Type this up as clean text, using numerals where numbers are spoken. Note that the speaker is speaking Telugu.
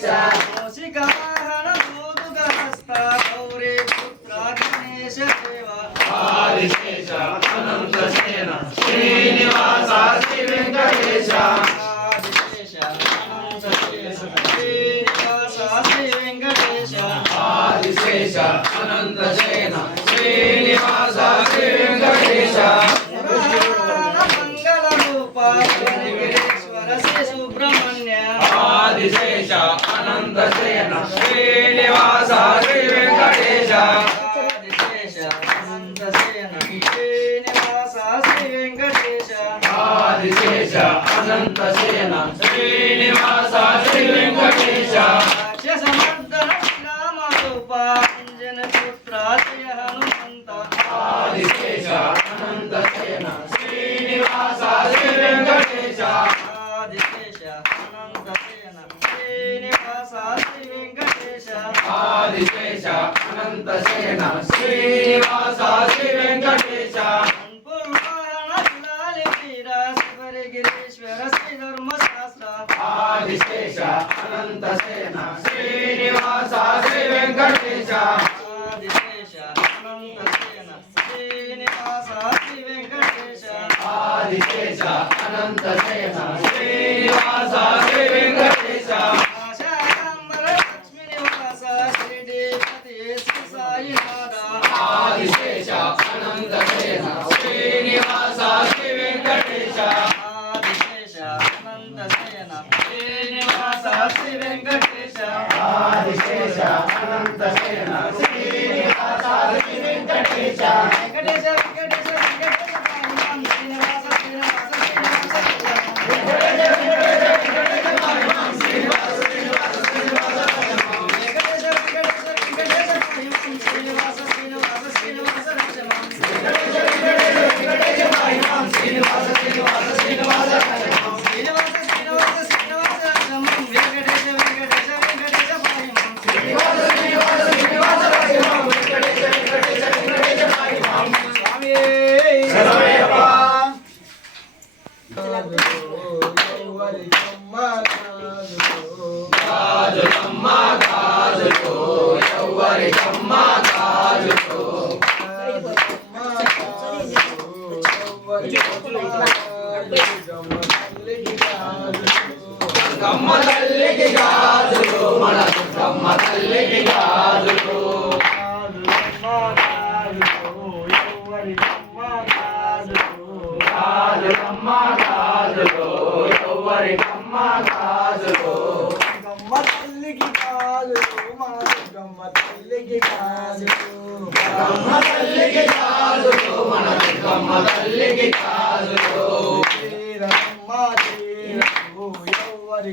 వెంకటేశ మూషిక వాహన మోదుక హస్త గౌరీ పుత్ర గణేశ దేవ ఆదిశేష అనంత సేన శ్రీనివాస శ్రీ వెంకటేశ ఆదిశేష అనంత సేన శ్రీనివాస శ్రీ వెంకటేశ ఆదిశేష అనంత సేన శ్రీనివాస శ్రీ వెంకటేశ మంగళ రూప వెంకటేశ్వర శ్రీ సుబ్రహ్మణ్య ఆదిశేష అనంత సేన శ్రీనివాస శ్రీ వెంకటేశ ఆదిశేష అనంత సేన శ్రీనివాస శ్రీ వెంకటేశ ఆదిశేష అనంత సేన శ్రీనివాస శ్రీ వెంకటేశ రాక్షసమర్దన శ్రీరామ రూప అంజన పుత్ర జయ హనుమంత ఆదిశేష అనంత సేన శ్రీనివాస శ్రీ వెంకటేశ ఆదిశేష అనంత సేన శ్రీనివాస శ్రీ వెంకటేశ ఆదిశేష అనంత సేన శ్రీనివాస శ్రీ వెంకటేశ గిరీశ్వర శ్రీ ధర్మశాస్త్ర ఆదిశేష అనంత సేన శ్రీనివాస శ్రీ వెంకటేశ ఆదిశేష అనంత సేన శ్రీనివాస శ్రీ వెంకటేశ ఆదిశేష అనంత సేన శ్రీనివాస శ్రీ వెంకటేశ ఆశాంబర లక్ష్మీ నివాస శ్రీదేవతి శ్రీ సాయినాథ ఆదిశేష అనంత సేన శ్రీనివాస శ్రీ వెంకటేశ ఆదిశేష అనంత సేన శ్రీనివాస శ్రీ వెంకటేశ ఆదిశేష అనంత సేన శ్రీనివాస శ్రీ వెంకటేశ వెంకటేశ వెంకటేశ వెంకటేశ పాహిమాం శ్రీనివాస శ్రీనివాస వెంకటేశ వెంకటేశ వెంకటేశ పాహిమాం శ్రీనివాస శ్రీనివాస శ్రీనివాస రక్షమాం శ్రీనివాస శ్రీనివాస శ్రీనివాస రక్షమాం వెంకటేశ వెంకటేశ వెంకటేశ పాహిమాం స్వామి శరణమయ్యప్ప. గాజులమ్మ గాజులు ఎవ్వరికమ్మ గాజులు గమ్మ తల్లికి గాజులు మన గమ్మ తల్లికి గాజులు గాజులమ్మ గాజులు ఎవ్వరికమ్మ గాజులు గమ్మ తల్లికి కాదు గమ్మ తల్లికి కాదు గమ్మ తల్లికి గాజులు మన గమ్మ తల్లికి గాజులు ఎవరి